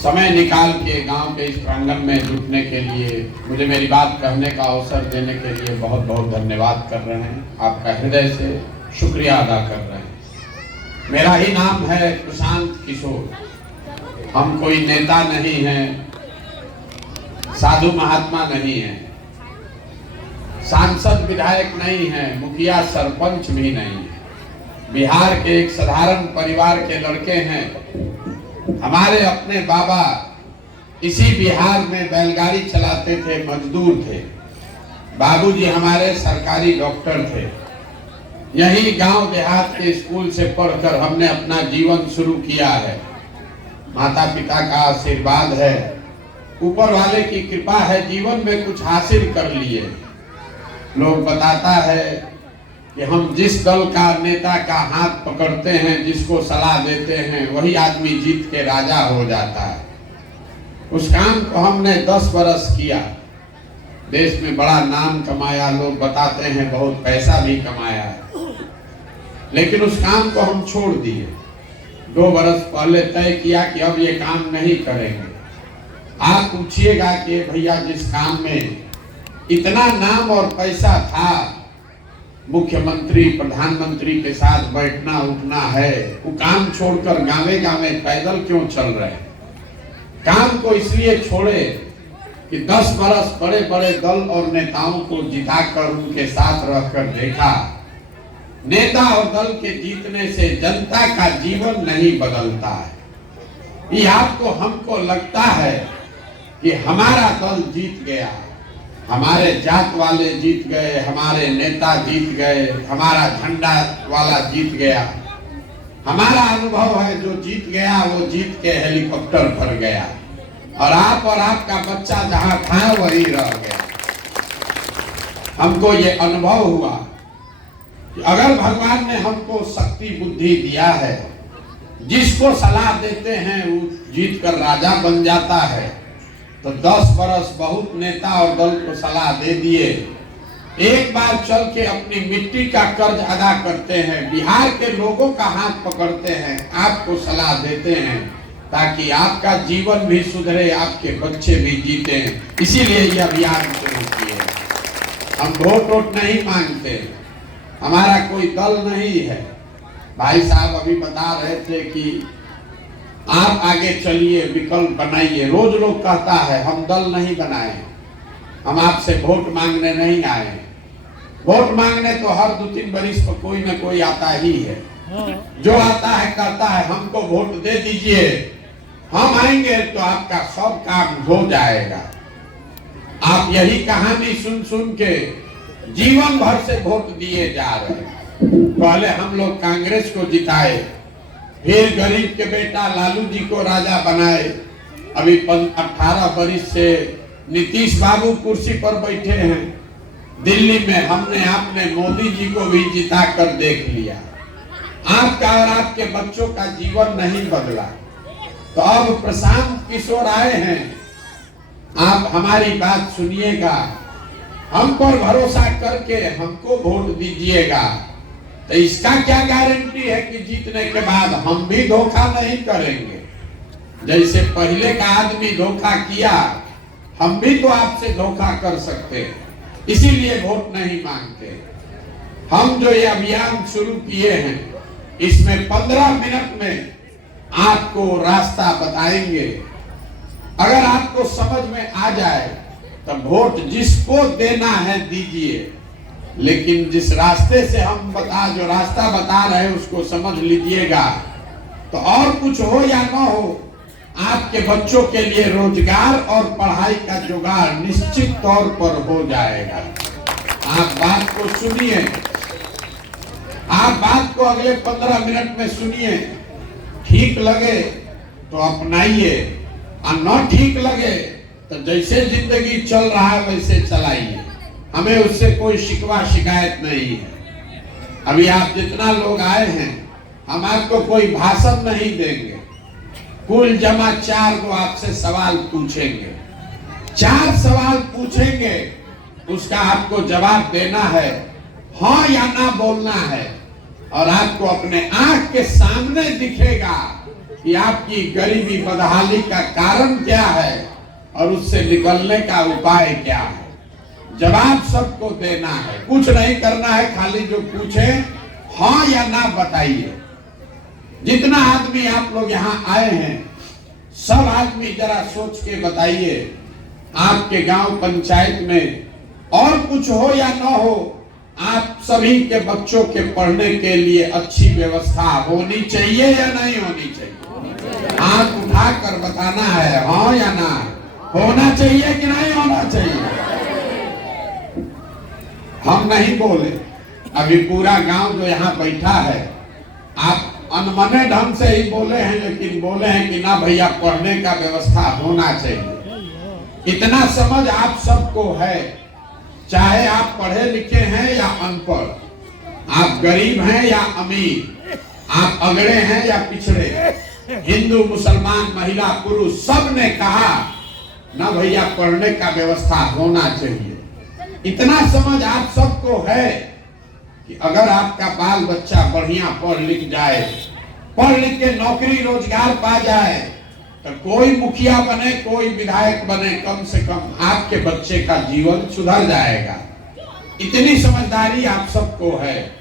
समय निकाल के गांव के इस प्रांगण में जुटने के लिए, मुझे मेरी बात कहने का अवसर देने के लिए बहुत बहुत धन्यवाद कर रहे हैं। आपका हृदय से शुक्रिया अदा कर रहे हैं। मेरा ही नाम है प्रशांत किशोर। हम कोई नेता नहीं हैं, साधु महात्मा नहीं हैं, सांसद विधायक नहीं हैं, मुखिया सरपंच भी नहीं है। बिहार के एक साधारण परिवार के लड़के हैं। हमारे अपने बाबा इसी बिहार में बैलगाड़ी चलाते थे, मजदूर थे। बाबूजी हमारे सरकारी डॉक्टर थे। यही गांव देहात के स्कूल से पढ़कर हमने अपना जीवन शुरू किया है। माता पिता का आशीर्वाद है, ऊपर वाले की कृपा है, जीवन में कुछ हासिल कर लिए। लोग बताता है कि हम जिस दल का नेता का हाथ पकड़ते हैं, जिसको सलाह देते हैं, वही आदमी जीत के राजा हो जाता है। उस काम को हमने 10 बरस किया। देश में बड़ा नाम कमाया, लोग बताते हैं बहुत पैसा भी कमाया है, लेकिन उस काम को हम छोड़ दिए। 2 बरस पहले तय किया कि अब ये काम नहीं करेंगे। आप पूछिएगा कि भैया जिस काम में इतना नाम और पैसा था, मुख्यमंत्री प्रधानमंत्री के साथ बैठना उठना है, वो काम छोड़कर गावे गावे पैदल क्यों चल रहे हैं? काम को इसलिए छोड़े कि 10 बरस बड़े बड़े दल और नेताओं को जिताकर उनके साथ रहकर देखा, नेता और दल के जीतने से जनता का जीवन नहीं बदलता है। ये आपको हमको लगता है कि हमारा दल जीत गया, हमारे जात वाले जीत गए, हमारे नेता जीत गए, हमारा झंडा वाला जीत गया। हमारा अनुभव है जो जीत गया वो जीत के हेलीकॉप्टर भर गया, और आप और आपका बच्चा जहां था वही रह गया। हमको ये अनुभव हुआ कि अगर भगवान ने हमको शक्ति बुद्धि दिया है, जिसको सलाह देते हैं वो जीत कर राजा बन जाता है। तो 10 बरस बहुत नेता और दल को सलाह दे दिए, एक बार चल के अपनी मिट्टी का कर्ज अदा करते हैं, बिहार के लोगों का हाथ पकड़ते हैं, आपको सलाह देते हैं ताकि आपका जीवन भी सुधरे, आपके बच्चे भी जीते। इसीलिए यह अभियान शुरू किए। हम वोट नहीं मांगते, हमारा कोई दल नहीं है। भाई साहब अभी बता रहे थे कि आप आगे चलिए, विकल्प बनाइए। रोज लोग कहता है हम दल नहीं बनाए, हम आपसे वोट मांगने नहीं आए। वोट मांगने तो हर 2-3 बरिस पर कोई न कोई आता ही है। जो आता है कहता है हमको वोट दे दीजिए, हम आएंगे तो आपका सब काम हो जाएगा। आप यही कहानी सुन सुन के जीवन भर से वोट दिए जा रहे हैं। पहले हम लोग कांग्रेस को जिताए, फिर गरीब के बेटा लालू जी को राजा बनाए। अभी 18 बरिस से नीतीश बाबू कुर्सी पर बैठे हैं। दिल्ली में हमने आपने मोदी जी को भी जिता कर देख लिया। आपका और आपके बच्चों का जीवन नहीं बदला। तो अब प्रशांत किशोर आए हैं, आप हमारी बात सुनिएगा, हम पर भरोसा करके हमको वोट दीजिएगा। तो इसका क्या गारंटी है कि जीतने के बाद हम भी धोखा नहीं करेंगे? जैसे पहले का आदमी धोखा किया, हम भी तो आपसे धोखा कर सकते हैं। इसीलिए वोट नहीं मांगते। हम जो ये अभियान शुरू किए हैं, इसमें 15 मिनट में आपको रास्ता बताएंगे। अगर आपको समझ में आ जाए तो वोट जिसको देना है दीजिए, लेकिन जिस रास्ते से हम जो रास्ता बता रहे हैं उसको समझ लीजिएगा। तो और कुछ हो या ना हो, आपके बच्चों के लिए रोजगार और पढ़ाई का जुगाड़ निश्चित तौर पर हो जाएगा। आप बात को सुनिए, आप बात को अगले 15 मिनट में सुनिए। ठीक लगे तो अपनाइए, और न ठीक लगे तो जैसे जिंदगी चल रहा है वैसे चलाइए। हमें उससे कोई शिकवा शिकायत नहीं है। अभी आप जितना लोग आए हैं, हम आपको कोई भाषण नहीं देंगे। कुल जमा 4 को आपसे सवाल पूछेंगे। 4 सवाल पूछेंगे, उसका आपको जवाब देना है, हाँ या ना बोलना है। और आपको अपने आंख के सामने दिखेगा कि आपकी गरीबी बदहाली का कारण क्या है और उससे निकलने का उपाय क्या है। जवाब सबको देना है, कुछ नहीं करना है, खाली जो पूछे हाँ या ना बताइए। जितना आदमी आप लोग यहाँ आए हैं, सब आदमी जरा सोच के बताइए, आपके गांव पंचायत में और कुछ हो या न हो, आप सभी के बच्चों के पढ़ने के लिए अच्छी व्यवस्था होनी चाहिए या नहीं होनी चाहिए? हाथ उठाकर बताना है हाँ या ना, होना चाहिए कि नहीं होना चाहिए। हम नहीं बोले, अभी पूरा गांव जो यहाँ बैठा है, आप अनमने ढंग से ही बोले हैं, लेकिन बोले हैं कि ना भैया पढ़ने का व्यवस्था होना चाहिए। इतना समझ आप सबको है, चाहे आप पढ़े लिखे हैं या अनपढ़, आप गरीब हैं या अमीर, आप अगड़े हैं या पिछड़े, हिंदू मुसलमान महिला पुरुष, सब ने कहा ना भैया पढ़ने का व्यवस्था होना चाहिए। इतना समझ आप सबको है कि अगर आपका बाल बच्चा बढ़िया पढ़ लिख जाए, पढ़ लिख के नौकरी रोजगार पा जाए, तो कोई मुखिया बने, कोई विधायक बने, कम से कम आपके बच्चे का जीवन सुधर जाएगा। इतनी समझदारी आप सबको है।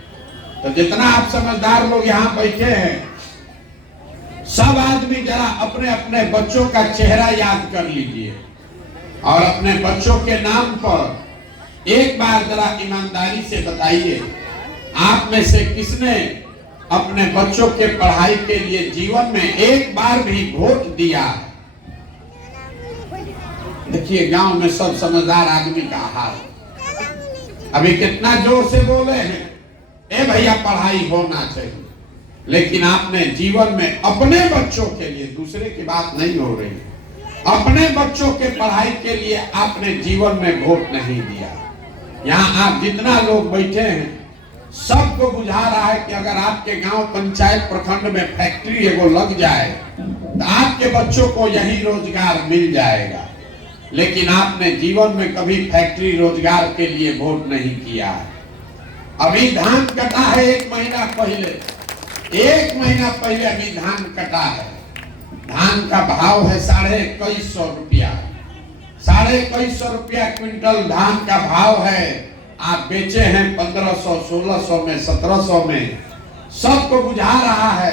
तो जितना आप समझदार लोग यहाँ बैठे हैं, सब आदमी जरा अपने अपने बच्चों का चेहरा याद कर लीजिए और अपने बच्चों के नाम पर एक बार जरा ईमानदारी से बताइए, आप में से किसने अपने बच्चों के पढ़ाई के लिए जीवन में एक बार भी वोट दिया? देखिए गांव में सब समझदार आदमी का हाल। अभी कितना जोर से बोले हैं ए भैया पढ़ाई होना चाहिए, लेकिन आपने जीवन में अपने बच्चों के लिए, दूसरे की बात नहीं हो रही, अपने बच्चों के पढ़ाई के लिए आपने जीवन में वोट नहीं दिया। यहाँ आप जितना लोग बैठे हैं, सबको बुझा रहा है कि अगर आपके गांव पंचायत प्रखंड में फैक्ट्री एगो लग जाए तो आपके बच्चों को यही रोजगार मिल जाएगा, लेकिन आपने जीवन में कभी फैक्ट्री रोजगार के लिए वोट नहीं किया है। अभी धान कटा है, एक महीना पहले अभी धान कटा है। धान का भाव है 2150 रुपया, 2150 रुपया क्विंटल धान का भाव है। आप बेचे हैं 1500, 1600 में, 1700 में। सबको बुझा रहा है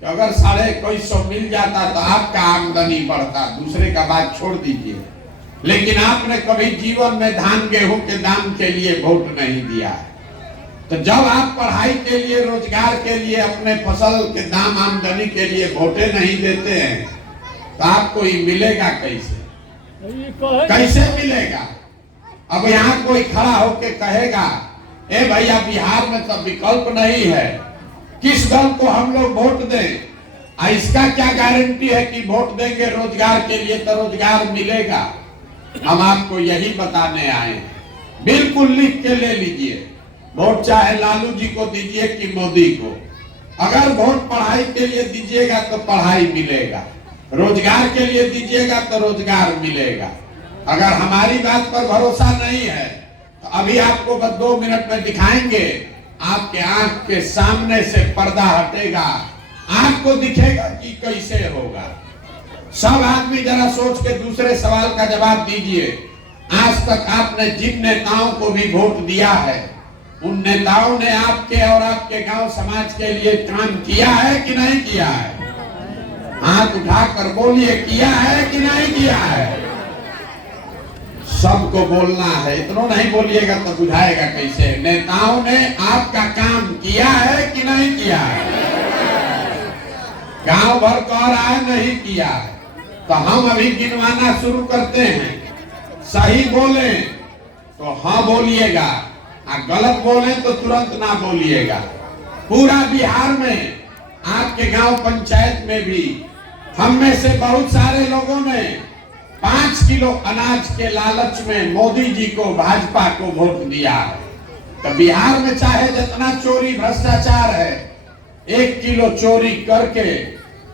कि अगर 2150 मिल जाता तो आपका आमदनी बढ़ता, दूसरे का बात छोड़ दीजिए। लेकिन आपने कभी जीवन में धान गेहूं के दाम के लिए वोट नहीं दिया। तो जब आप पढ़ाई के लिए, रोजगार के लिए, अपने फसल के दाम आमदनी के लिए वोटे नहीं देते हैं तो आपको ये मिलेगा कैसे? कैसे मिलेगा? अब यहाँ कोई खड़ा होके कहेगा ए भैया बिहार में तो विकल्प नहीं है, किस दल को हम लोग वोट दें? इसका क्या गारंटी है कि वोट देंगे रोजगार के लिए तो रोजगार मिलेगा? हम आपको यही बताने आए हैं। बिल्कुल लिख के ले लीजिए, वोट चाहे लालू जी को दीजिए कि मोदी को। अगर वोट पढ़ाई के लिए दीजिएगा तो पढ़ाई मिलेगा, रोजगार के लिए दीजिएगा तो रोजगार मिलेगा। अगर हमारी बात पर भरोसा नहीं है तो अभी आपको बस 2 मिनट में दिखाएंगे, आपके आंख के सामने से पर्दा हटेगा, आंख को दिखेगा कि कैसे होगा। सब आदमी जरा सोच के दूसरे सवाल का जवाब दीजिए। आज तक आपने जिन नेताओं को भी वोट दिया है, उन नेताओं ने आपके और आपके गांव समाज के लिए काम किया है कि नहीं किया है? हाथ उठाकर बोलिए, किया है कि नहीं किया है? सबको बोलना है, इतना नहीं बोलिएगा तो बुझाएगा कैसे? नेताओं ने आपका काम किया है कि नहीं किया है? गांव भर कह रहा है नहीं किया, तो हम अभी गिनवाना शुरू करते हैं। सही बोले तो हाँ बोलिएगा, गलत बोले तो तुरंत ना बोलिएगा। पूरा बिहार में, आपके गांव पंचायत में भी हम में से बहुत सारे लोगों ने 5 किलो अनाज के लालच में मोदी जी को, भाजपा को वोट दिया है। तो बिहार में चाहे जितना चोरी भ्रष्टाचार है, 1 किलो चोरी करके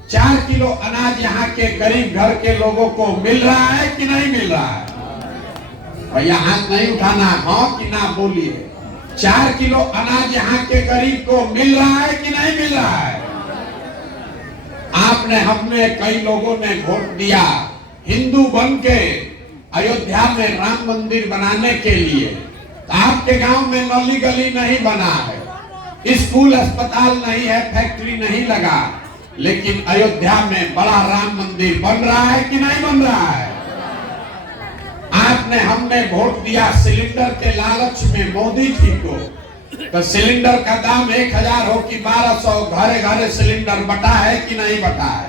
4 किलो अनाज यहाँ के गरीब घर के लोगों को मिल रहा है कि नहीं मिल रहा है? भैया हाथ नहीं उठाना, हाँ कि ना बोलिए। 4 किलो अनाज यहाँ के गरीब को मिल रहा है कि नहीं मिल रहा है? आप आपने हमने कई लोगों ने वोट दिया हिंदू बन के अयोध्या में राम मंदिर बनाने के लिए। तो आपके गांव में नली गली नहीं बना है, स्कूल अस्पताल नहीं है, फैक्ट्री नहीं लगा, लेकिन अयोध्या में बड़ा राम मंदिर बन रहा है कि नहीं बन रहा है? आपने हमने वोट दिया सिलेंडर के लालच में मोदी जी को, तो सिलेंडर का दाम 1000 हो कि 1200, घरे घरे सिलेंडर बटा है कि नहीं बटा है?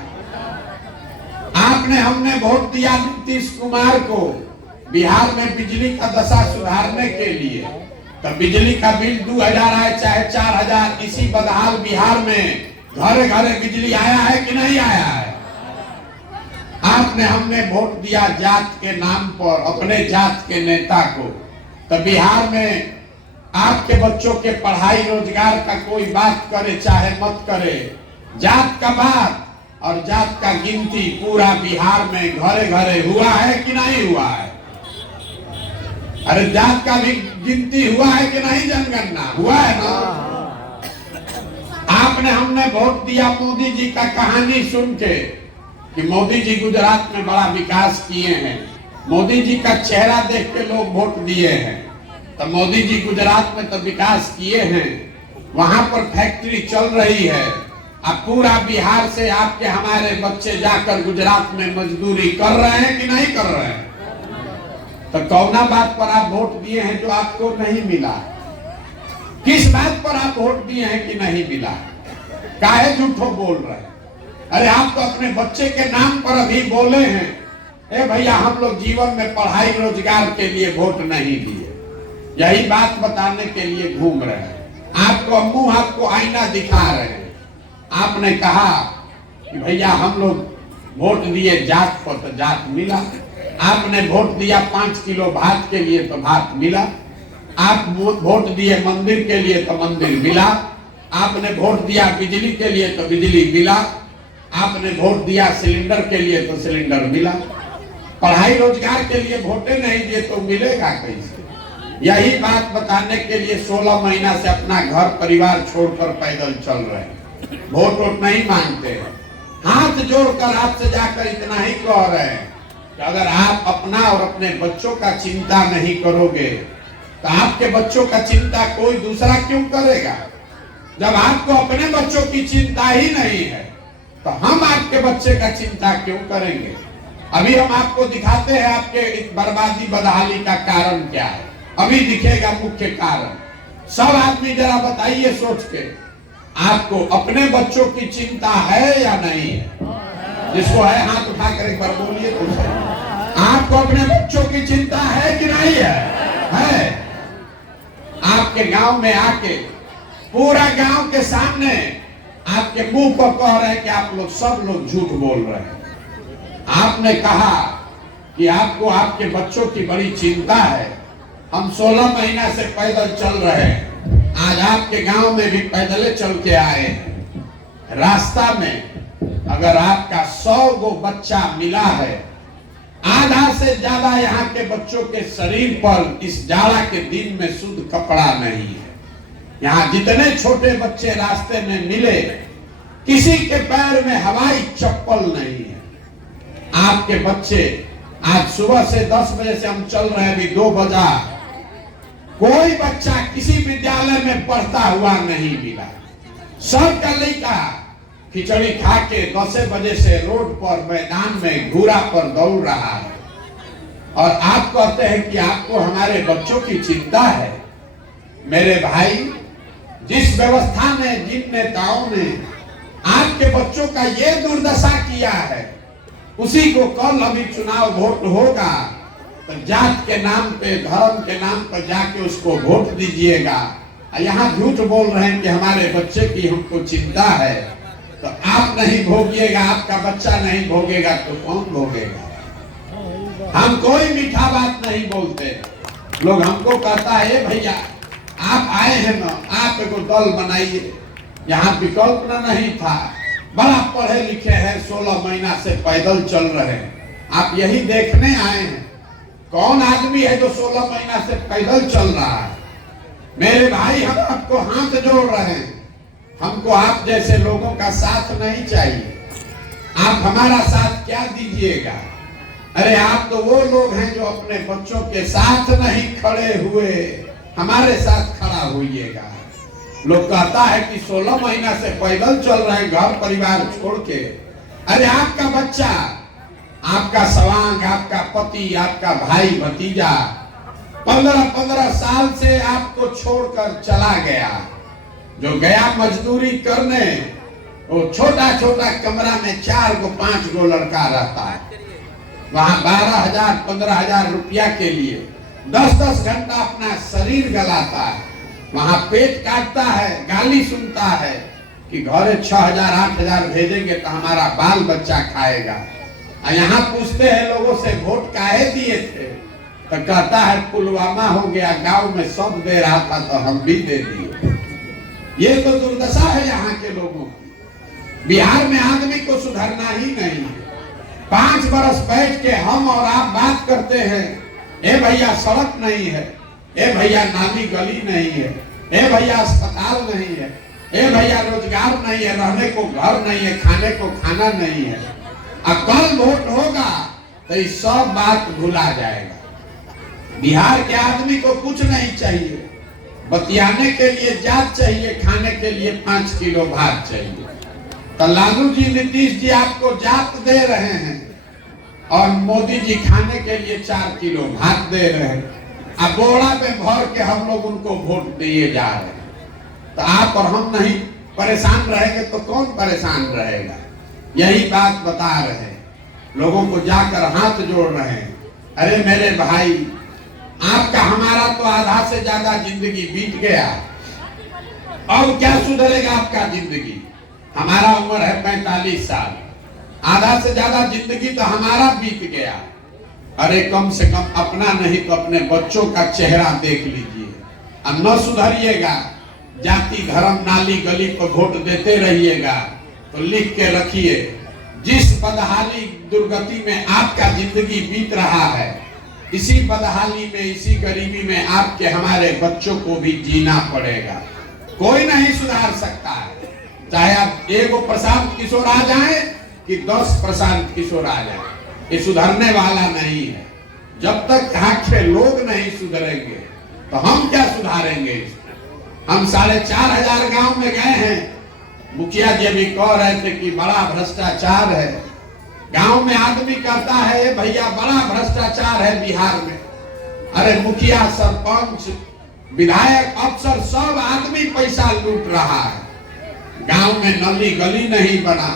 आपने हमने वोट दिया नीतीश कुमार को बिहार में बिजली का दशा सुधारने के लिए, तो बिजली का बिल 2000 आए चाहे 4000, इसी बदहाल बिहार में घरे घरे बिजली आया है कि नहीं आया है? आपने हमने वोट दिया जात के नाम पर अपने जात के नेता को, तो बिहार में आपके बच्चों के पढ़ाई रोजगार का कोई बात करे चाहे मत करे, जात का बात और जात का गिनती पूरा बिहार में घरे घरे हुआ है कि नहीं हुआ है? अरे जात का भी गिनती हुआ है कि नहीं? जनगणना हुआ है ना? आपने हमने वोट दिया मोदी जी का कहानी सुन के कि मोदी जी गुजरात में बड़ा विकास किए हैं, मोदी जी का चेहरा देख के लोग वोट दिए हैं। तो मोदी जी गुजरात में तो विकास किए हैं, वहां पर फैक्ट्री चल रही है, अब पूरा बिहार से आपके हमारे बच्चे जाकर गुजरात में मजदूरी कर रहे हैं कि नहीं कर रहे हैं? तो कौना बात पर आप वोट दिए हैं जो आपको नहीं मिला? किस बात पर आप वोट दिए हैं कि नहीं मिला? काहे झूठो बोल रहे हैं? अरे आप तो अपने बच्चे के नाम पर अभी बोले हैं, ए भैया हम लोग जीवन में पढ़ाई रोजगार के लिए वोट नहीं दिए, यही बात बताने के लिए घूम रहे हैं। आपको मुंह आपको आईना दिखा रहे हैं। आपने कहा कि भैया हम लोग वोट दिए जात पर तो जात मिला, आपने वोट दिया 5 किलो भात के लिए तो भात मिला, आप वोट दिए मंदिर के लिए तो मंदिर मिला, आपने वोट दिया बिजली के लिए तो बिजली मिला, आपने वोट दिया सिलेंडर के लिए तो सिलेंडर मिला। पढ़ाई रोजगार के लिए वोटे नहीं दिए तो मिलेगा कैसे? यही बात बताने के लिए 16 महीना से अपना घर परिवार छोड़कर पैदल चल रहे हैं, वोट वोट नहीं मांगते। हाथ जोड़कर आपसे जाकर इतना ही कह रहे हैं कि अगर आप अपना और अपने बच्चों का चिंता नहीं करोगे तो आपके बच्चों का चिंता कोई दूसरा क्यों करेगा? जब आपको अपने बच्चों की चिंता ही नहीं है तो हम आपके बच्चे का चिंता क्यों करेंगे? अभी हम आपको दिखाते हैं आपके बर्बादी बदहाली का कारण क्या है, अभी दिखेगा मुख्य कारण। सब आदमी जरा बताइए सोच के, आपको अपने बच्चों की चिंता है या नहीं है? जिसको है हाथ उठाकर एक बार बोलिए तो सही। आपको अपने बच्चों की चिंता है कि नहीं है? है। आपके गांव में आके पूरा गांव के सामने आपके मुंह पर कह रहे हैं कि आप लोग सब लोग झूठ बोल रहे हैं। आपने कहा कि आपको आपके बच्चों की बड़ी चिंता है। हम 16 महीना से पैदल चल रहे हैं, आज आपके गांव में भी पैदल चल के आए हैं। रास्ता में अगर आपका 100 गो बच्चा मिला है, आधा से ज्यादा यहाँ के बच्चों के शरीर पर इस जाड़ा के दिन में शुद्ध कपड़ा नहीं है। यहाँ जितने छोटे बच्चे रास्ते में मिले, किसी के पैर में हवाई चप्पल नहीं है। आपके बच्चे आज सुबह से 10 बजे से हम चल रहे हैं, अभी 2 बजा, कोई बच्चा किसी विद्यालय में पढ़ता हुआ नहीं मिला। सब का लड़का खिचड़ी खा के 10 बजे से रोड पर मैदान में घूरा पर दौड़ रहा है, और आप कहते हैं कि आपको हमारे बच्चों की चिंता है। मेरे भाई, जिस व्यवस्था ने, जिन नेताओं ने आपके बच्चों का ये दुर्दशा किया है, उसी को कल अभी चुनाव वोट होगा तो जात के नाम पे, धर्म के नाम पर जाके उसको वोट दीजिएगा। यहाँ झूठ बोल रहे हैं कि हमारे बच्चे की हमको चिंता है, तो आप नहीं भोगिएगा, आपका बच्चा नहीं भोगेगा तो कौन भोगेगा? हम कोई मीठा बात नहीं बोलते। लोग हमको कहता है भैया आप आए हैं ना, आप एक दल बनाइए। यहाँ विकल्प नहीं था, बड़ा पढ़े लिखे हैं, 16 महीना से पैदल चल रहे हैं। आप यही देखने आए हैं कौन आदमी है जो 16 महीना से पैदल चल रहा है। मेरे भाई, हम आपको हाथ जोड़ रहे हैं, हमको आप जैसे लोगों का साथ नहीं चाहिए। आप हमारा साथ क्या दीजिएगा? अरे आप तो वो लोग हैं जो अपने बच्चों के साथ नहीं खड़े हुए, हमारे साथ खड़ा होइएगा। लोग कहता है कि 16 महीना से पैदल चल रहे हैं घर परिवार छोड़ के। अरे आपका बच्चा, आपका सवांग, आपका पति, आपका भाई भतीजा 15-15 साल से आपको छोड़कर चला गया। जो गया मजदूरी करने, वो छोटा छोटा कमरा में 4 गो 5 गो लड़का रहता है। वहां 12,000 15,000 रुपया के लिए 10-10 घंटा अपना शरीर गलाता है। वहां पेट काटता है, गाली सुनता है कि घरे 6,000 8,000 भेजेंगे तो हमारा बाल बच्चा खाएगा। और यहाँ पूछते हैं लोगों से वोट काहे दिए थे, तो कहता है पुलवामा हो गया, गांव में सब दे रहा था तो हम भी दे दिए। ये तो दुर्दशा है यहाँ के लोगों की। बिहार में आदमी को सुधरना ही नहीं है। 5 बरस बैठ के हम और आप बात करते हैं, ए भैया सड़क नहीं है, ए भैया नाली गली नहीं है, ए भैया अस्पताल नहीं है, ए भैया रोजगार नहीं है, रहने को घर नहीं है, खाने को खाना नहीं है। अब कल वोट होगा तो ये सब बात भुला जाएगा। बिहार के आदमी को कुछ नहीं चाहिए, बतियाने के लिए जात चाहिए, खाने के लिए 5 किलो भात चाहिए। तो लालू जी नीतीश जी आपको जात दे रहे हैं और मोदी जी खाने के लिए 4 किलो भात दे रहे हैं। अब बोरा पे भर के हम लोग उनको वोट दिए जा रहे हैं। तो आप और हम नहीं परेशान रहेंगे तो कौन परेशान रहेगा? यही बात बता रहे हैं, लोगों को जाकर हाथ जोड़ रहे हैं। अरे मेरे भाई, आपका हमारा तो आधा से ज्यादा जिंदगी बीत गया, अब क्या सुधरेगा आपका जिंदगी? हमारा उम्र है 45 साल, आधा से ज्यादा जिंदगी तो हमारा बीत गया। अरे कम से कम अपना नहीं तो अपने बच्चों का चेहरा देख लीजिए। अब न सुधरिएगा, जाति धर्म नाली गली को वोट देते रहिएगा तो लिख के रखिए, जिस बदहाली दुर्गति में आपका जिंदगी बीत रहा है, इसी बदहाली में, इसी गरीबी में आपके हमारे बच्चों को भी जीना पड़ेगा। कोई नहीं सुधार सकता है, चाहे आप 1 प्रशांत किशोर आ जाए कि 10 प्रशांत किशोर आ जाए, ये सुधरने वाला नहीं है। जब तक यहाँ के लोग नहीं सुधरेंगे तो हम क्या सुधारेंगे? हम 4,500 गांव में गए हैं, मुखिया जी अभी कह रहे थे कि बड़ा भ्रष्टाचार है। गांव में आदमी कहता है भैया बड़ा भ्रष्टाचार है बिहार में। अरे मुखिया, सरपंच, विधायक, अफसर सब आदमी पैसा लूट रहा है। गांव में नली गली नहीं बना,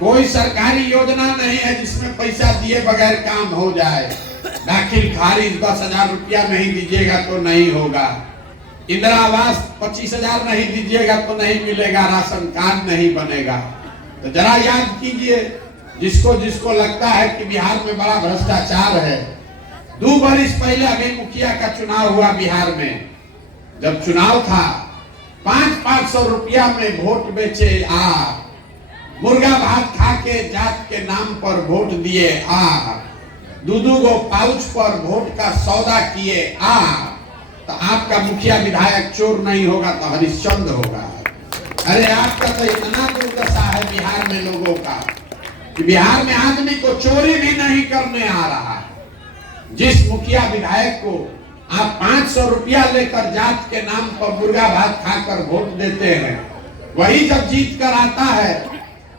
कोई सरकारी योजना नहीं है जिसमें पैसा दिए बगैर काम हो जाए। दाखिल खारिज 10,000 रुपया नहीं दीजिएगा तो नहीं होगा, इंदिरा आवास 25,000 नहीं दीजिएगा तो नहीं मिलेगा, राशन कार्ड नहीं बनेगा। तो जरा याद कीजिए, जिसको जिसको लगता है कि बिहार में बड़ा भ्रष्टाचार है। 2 बरिस पहले अभी मुखिया का चुनाव हुआ बिहार में। जब चुनाव था 500-500 रुपया में वोट बेचे आप, मुर्गा भात खा के जात के नाम पर वोट दिए आप, 2-2 गो पाउच पर वोट का सौदा किए आप। तो आपका मुखिया विधायक चोर नहीं होगा तो हरिश्चंद्र होगा। अरे आपका तो इतना दुर्दशा है बिहार में लोगों का कि बिहार में आदमी को चोरी भी नहीं करने आ रहा। जिस मुखिया विधायक को आप 500 रुपया लेकर जात के नाम पर मुर्गा भात खाकर वोट देते हैं, वही जब जीत कर आता है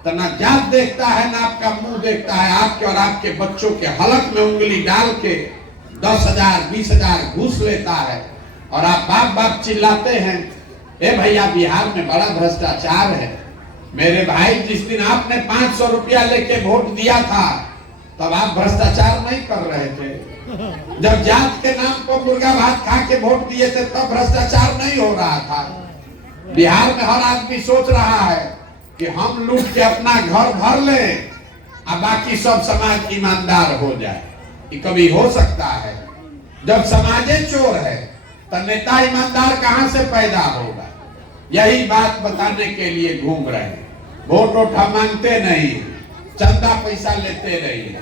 तो ना जात देखता है ना आपका मुंह देखता है, आपके और आपके बच्चों के हलक में उंगली डाल के 10,000 20,000 घूस लेता है। और आप बाप बाप चिल्लाते हैं, ए भैया बिहार में बड़ा भ्रष्टाचार है। मेरे भाई, जिस दिन आपने 500 रुपया लेके वोट दिया था तब आप भ्रष्टाचार नहीं कर रहे थे। जब जात के नाम पर मुर्गा भात खा के वोट दिए थे तब भ्रष्टाचार नहीं हो रहा था। बिहार में हर आदमी सोच रहा है कि हम लूट के अपना घर भर ले और बाकी सब समाज ईमानदार हो जाए। ये कभी हो सकता है? जब समाजे चोर है तो नेता ईमानदार कहां से पैदा होगा? यही बात बताने के लिए घूम रहे हैं। वोट उठा मांगते नहीं, चंदा पैसा लेते नहीं,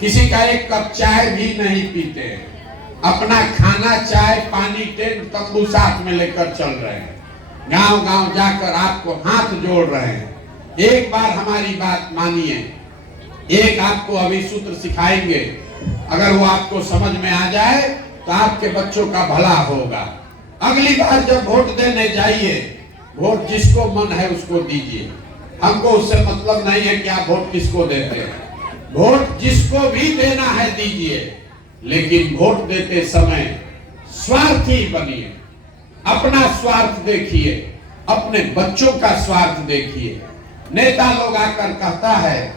किसी का 1 कप चाय भी नहीं पीते, अपना खाना चाय पानी टेंट तंबू साथ में लेकर चल रहे हैं। गांव गांव जाकर आपको हाथ जोड़ रहे हैं। एक बार हमारी बात मानिए, एक आपको अभी सूत्र सिखाएंगे, अगर वो आपको समझ में आ जाए तो आपके बच्चों का भला होगा। अगली बार जब वोट देने जाइए, वोट जिसको मन है उसको दीजिए। हमको उससे मतलब नहीं है कि आप वोट किसको देते हैं। वोट जिसको भी देना है दीजिए, लेकिन वोट देते समय स्वार्थी बनिए। अपना स्वार्थ देखिए, अपने बच्चों का स्वार्थ देखिए। नेता लोग आकर कहता है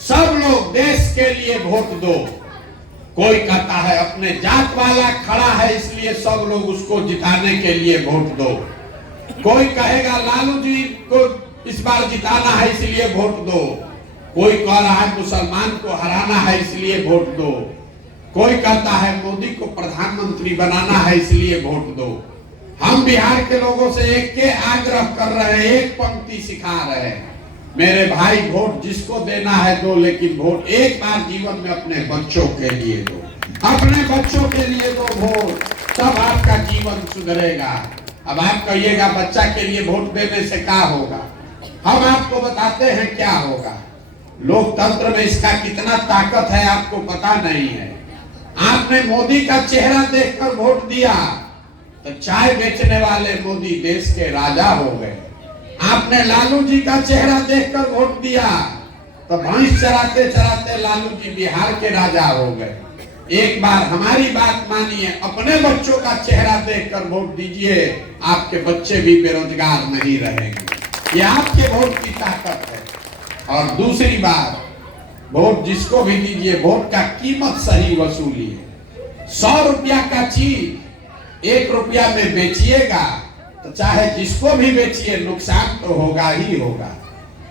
सब लोग देश के लिए वोट दो, कोई कहता है अपने जात वाला खड़ा है इसलिए सब लोग उसको जिताने के लिए वोट दो, कोई कहेगा लालू जी को इस बार जिताना है इसलिए वोट दो, कोई कह रहा है मुसलमान को हराना है इसलिए वोट दो, कोई कहता है मोदी को प्रधानमंत्री बनाना है इसलिए वोट दो। हम बिहार के लोगों से एक के आग्रह कर रहे हैं, एक पंक्ति सिखा रहे हैं, मेरे भाई वोट जिसको देना है दो, लेकिन वोट एक बार जीवन में अपने बच्चों के लिए दो, अपने बच्चों के लिए दो वोट, तब आपका जीवन सुधरेगा। अब आप कहिएगा बच्चा के लिए वोट देने से क्या होगा, हम आपको बताते हैं क्या होगा। लोकतंत्र में इसका कितना ताकत है आपको पता नहीं है। आपने मोदी का चेहरा देखकर वोट दिया तो चाय बेचने वाले मोदी देश के राजा हो गए। आपने लालू जी का चेहरा देखकर वोट दिया तो भैंस चराते चराते लालू जी बिहार के राजा हो गए। एक बार हमारी बात मानिए, अपने बच्चों का चेहरा देखकर वोट दीजिए, आपके बच्चे भी बेरोजगार नहीं रहेंगे। ये आपके वोट की ताकत है। और दूसरी बात, वोट जिसको भी दीजिए, वोट का कीमत सही वसूलिए। 100 रुपया का चीज 1 रुपया में बेचिएगा तो चाहे जिसको भी बेचिए नुकसान तो होगा ही होगा।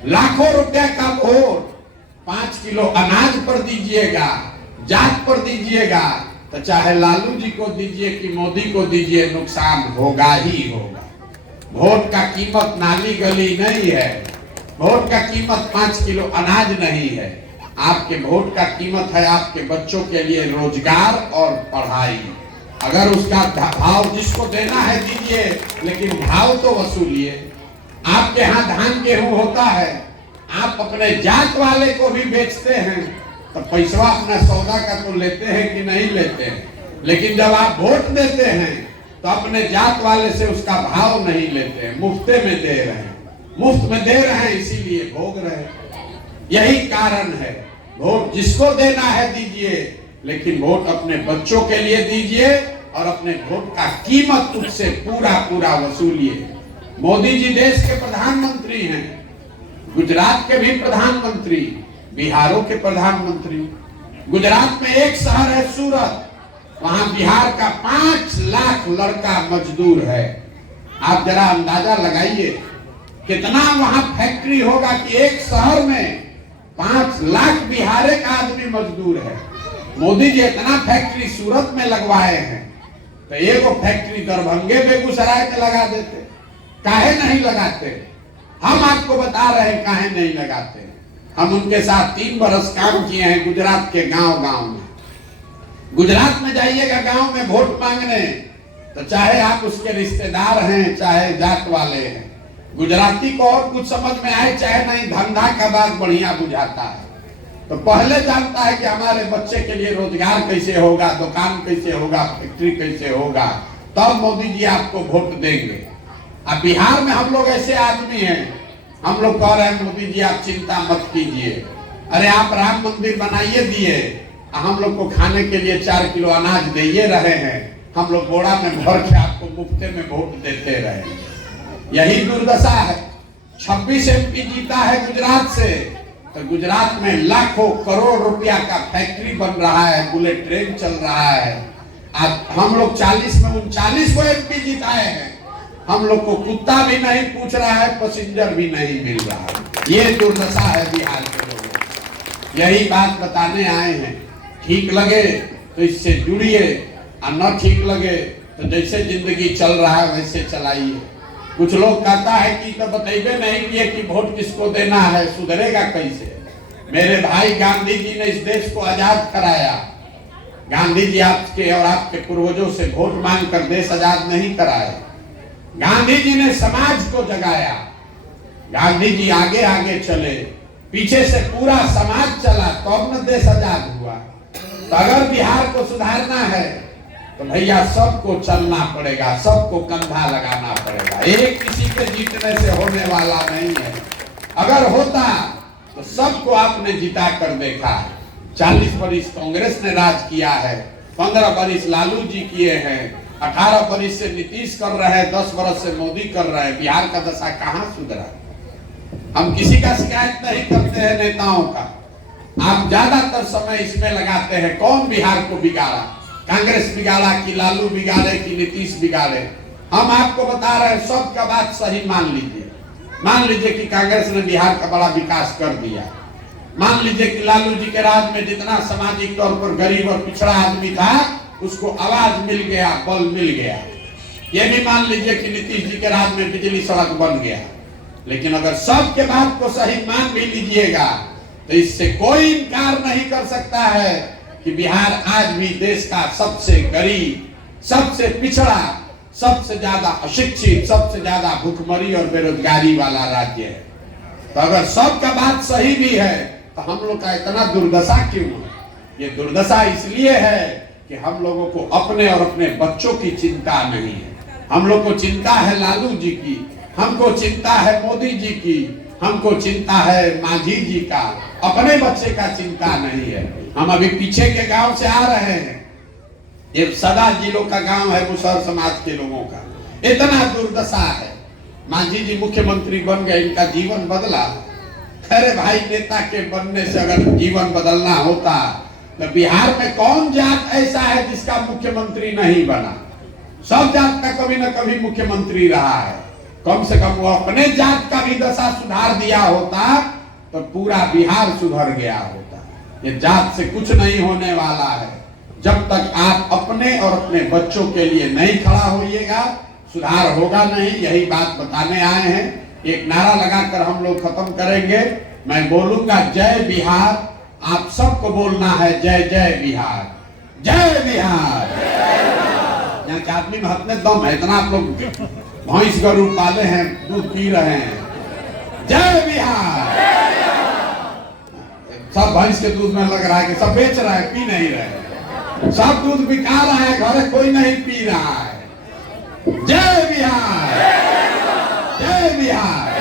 लाखों रुपया का वोट 5 किलो अनाज पर दीजिएगा, जात पर दीजिएगा, तो चाहे लालू जी को दीजिए कि मोदी को दीजिए नुकसान होगा ही होगा। वोट का कीमत नाली गली नहीं है, वोट का कीमत 5 किलो अनाज नहीं है। आपके वोट का कीमत है आपके बच्चों के लिए रोजगार और पढ़ाई। अगर उसका भाव जिसको देना है दीजिए, लेकिन भाव तो वसूलिए। आपके यहाँ धान गेहूं होता है, आप अपने जात वाले को भी बेचते हैं तो पैसा अपना सौदा का तो लेते हैं कि नहीं लेते हैं, लेकिन जब आप वोट देते हैं तो अपने जात वाले से उसका भाव नहीं लेते हैं, मुफ्ते में दे रहे हैं, मुफ्त में दे रहे हैं इसीलिए भोग रहे हैं। यही कारण है, वोट जिसको देना है दीजिए, लेकिन वोट अपने बच्चों के लिए दीजिए और अपने वोट का कीमत उससे पूरा पूरा वसूलिए। मोदी जी देश के प्रधानमंत्री हैं, गुजरात के भी प्रधानमंत्री, बिहारों के प्रधानमंत्री। गुजरात में एक शहर है सूरत, वहां बिहार का 5 लाख लड़का मजदूर है। आप जरा अंदाजा लगाइए कितना वहां फैक्ट्री होगा कि एक शहर में 5 लाख बिहार का आदमी मजदूर है। मोदी जी इतना फैक्ट्री सूरत में लगवाए हैं तो एक फैक्ट्री दरभंगे बेगूसराय में लगा देते, काहे नहीं लगाते? हम आपको बता रहे हैं काहे नहीं लगाते। हम उनके साथ 3 बरस काम किए हैं गुजरात के गांव गांव में। गुजरात में जाइएगा गांव में वोट मांगने, तो चाहे आप उसके रिश्तेदार हैं चाहे जात वाले हैं, गुजराती को और कुछ समझ में आए चाहे नहीं, धंधा का बात बढ़िया बुझाता है। तो पहले जानता है कि हमारे बच्चे के लिए रोजगार कैसे होगा, दुकान कैसे होगा, फैक्ट्री कैसे होगा, तब मोदी जी आपको वोट देंगे। अब बिहार में हम लोग ऐसे आदमी हैं, हम लोग कह रहे हैं मोदी जी आप चिंता मत कीजिए, अरे आप राम मंदिर बनाइए दिए, हम लोग को खाने के लिए 4 किलो अनाज दे रहे हैं, हम लोग बोरा में भर के आपको मुफ्ते में वोट देते रहे। यही दुर्दशा है। 26 MP जीता है गुजरात से, तो गुजरात में लाखों करोड़ रुपया का फैक्ट्री बन रहा है, बुलेट ट्रेन चल रहा है। अब हम लोग 40 में 39 को MP जिताए हैं, हम लोग को कुत्ता भी नहीं पूछ रहा है, पैसेंजर भी नहीं मिल रहा है। ये दुर्दशा है बिहार के लोगों। यही बात बताने आए हैं। ठीक लगे तो इससे जुड़िए और न ठीक लगे तो जैसे जिंदगी चल रहा है वैसे चलाइए। कुछ लोग कहता है कि तो बताइए नहीं किए कि वोट किसको देना है, सुधरेगा कैसे? मेरे भाई गांधी जी ने इस देश को आजाद कराया। गांधी जी आपके और आपके पूर्वजों से वोट मांग कर देश आजाद नहीं कराया। गांधी जी ने समाज को जगाया। गांधी जी आगे आगे चले, पीछे से पूरा समाज चला तो अब न देश आजाद हुआ। तो अगर बिहार को सुधारना है तो भैया सबको चलना पड़ेगा, सबको कंधा लगाना पड़ेगा। एक किसी के जीतने से होने वाला नहीं है। अगर होता तो सबको आपने जिता कर देखा। 40 वर्ष कांग्रेस ने राज किया है, 15 वर्ष लालू जी किए हैं, 18 वर्ष से नीतीश कर रहे हैं, 10 वर्ष से मोदी कर रहे हैं। बिहार का दशा कहां सुधरा? हम किसी का शिकायत नहीं करते हैं नेताओं का। आप ज्यादातर समय इसमें लगाते हैं कौन बिहार को बिगाड़ा, कांग्रेस बिगाड़ा कि लालू बिगाड़े कि नीतीश बिगाड़े। हम आपको बता रहे हैं सबका बात सही मान लीजिए कि कांग्रेस ने बिहार का बड़ा विकास कर दिया। मान लीजिए कि लालू जी के राज में जितना सामाजिक तौर पर गरीब और पिछड़ा आदमी था उसको आवाज मिल गया, बल मिल गया। ये भी मान लीजिए कि नीतीश जी के राज में बिजली सड़क बन गया। लेकिन अगर सबके बात को सही मान भी लीजिएगा तो इससे कोई इनकार नहीं कर सकता है कि बिहार आज भी देश का सबसे गरीब, सबसे पिछड़ा, सबसे ज्यादा अशिक्षित, सबसे ज्यादा भूखमरी और बेरोजगारी वाला राज्य है। तो अगर सबका बात सही भी है तो हम लोग का इतना दुर्दशा क्यों है? ये दुर्दशा इसलिए है कि हम लोगों को अपने और अपने बच्चों की चिंता नहीं है। हम लोग को चिंता है लालू जी की, हमको चिंता है मोदी जी की, हमको चिंता है मांझी जी का, अपने बच्चे का चिंता नहीं है। हम अभी पीछे के गांव से आ रहे हैं, ये सदा जिलों का गांव है मुसहर समाज के लोगों का। इतना दुर्दशा है। मांझी जी मुख्यमंत्री बन गए, इनका जीवन बदला। अरे भाई, नेता के बनने से अगर जीवन बदलना होता तो बिहार में कौन जात ऐसा है जिसका मुख्यमंत्री नहीं बना? सब जात का कभी न कभी मुख्यमंत्री रहा है। कम से कम वो अपने जात का भी दशा सुधार दिया होता तो पूरा बिहार सुधर गया होता। ये जात से कुछ नहीं होने वाला है। जब तक आप अपने और अपने बच्चों के लिए नहीं खड़ा होइएगा, सुधार होगा नहीं। यही बात बताने आए हैं। एक नारा लगाकर हम लोग खत्म करेंगे। मैं बोलूंगा जय बिहार, आप सबको बोलना है जय जय बिहार, जय बिहार। यहाँ के आदमी में हतने दम है, इतना आप लोग भैंस गरु पाले हैं, दूध पी रहे हैं। जय बिहार। सब भैंस के दूध में लग रहा है कि सब बेच रहे हैं, पी नहीं रहे। सब दूध बिका रहा है, घर कोई नहीं पी रहा है। जय बिहार, जय बिहार।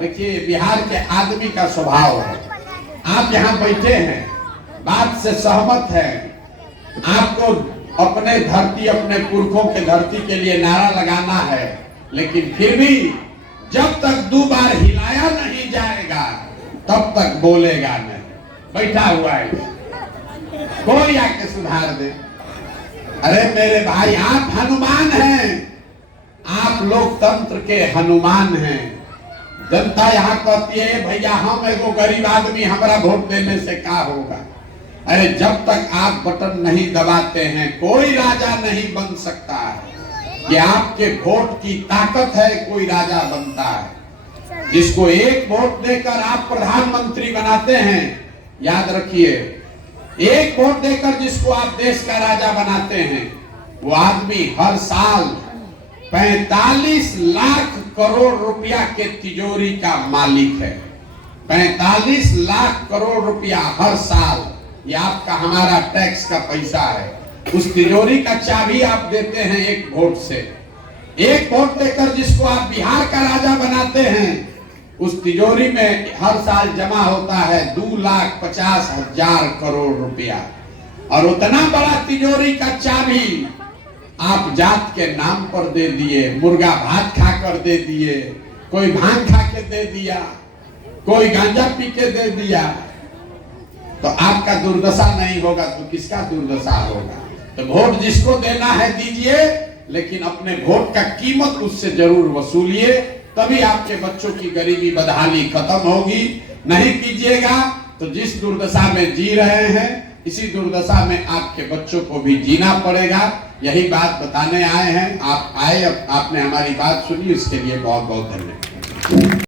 देखिए, बिहार के आदमी का स्वभाव है। आप यहाँ बैठे हैं, बात से सहमत हैं, आपको अपने धरती, अपने पुरखों के धरती के लिए नारा लगाना है, लेकिन फिर भी जब तक 2 बार हिलाया नहीं जाएगा तब तक बोलेगा नहीं। बैठा हुआ है, कोई आके सुधार दे। अरे मेरे भाई, आप हनुमान हैं, आप लोकतंत्र के हनुमान हैं। जनता यहाँ कहती है भैया हम एगो गरीब आदमी, हमारा वोट देने से क्या होगा? अरे जब तक आप बटन नहीं दबाते हैं कोई राजा नहीं बन सकता है। ये आपके वोट की ताकत है, कोई राजा बनता है। जिसको एक वोट देकर आप प्रधानमंत्री बनाते हैं, याद रखिए, एक वोट देकर जिसको आप देश का राजा बनाते हैं, वो आदमी हर साल 45 लाख करोड़ रुपया के तिजोरी का मालिक है। 45 लाख करोड़ रुपया हर साल, ये आपका हमारा टैक्स का पैसा है। उस तिजोरी का चाबी आप देते हैं एक वोट से। एक वोट देकर जिसको आप बिहार का राजा बनाते हैं, उस तिजोरी में हर साल जमा होता है 2,50,000 करोड़ रुपया। और उतना बड़ा तिजोरी का चाबी आप जात के नाम पर दे दिए, मुर्गा भात खाकर दे दिए, कोई भांग खा के दे दिया, कोई गांजा पी के दे दिया, तो आपका दुर्दशा नहीं होगा तो किसका दुर्दशा होगा? तो वोट जिसको देना है दीजिए, लेकिन अपने वोट का कीमत उससे जरूर वसूलिए, तभी आपके बच्चों की गरीबी बदहाली खत्म होगी। नहीं कीजिएगा तो जिस दुर्दशा में जी रहे हैं, इसी दुर्दशा में आपके बच्चों को भी जीना पड़ेगा। यही बात बताने आए हैं। आप आए, आपने हमारी बात सुनी, इसके लिए बहुत बहुत धन्यवाद।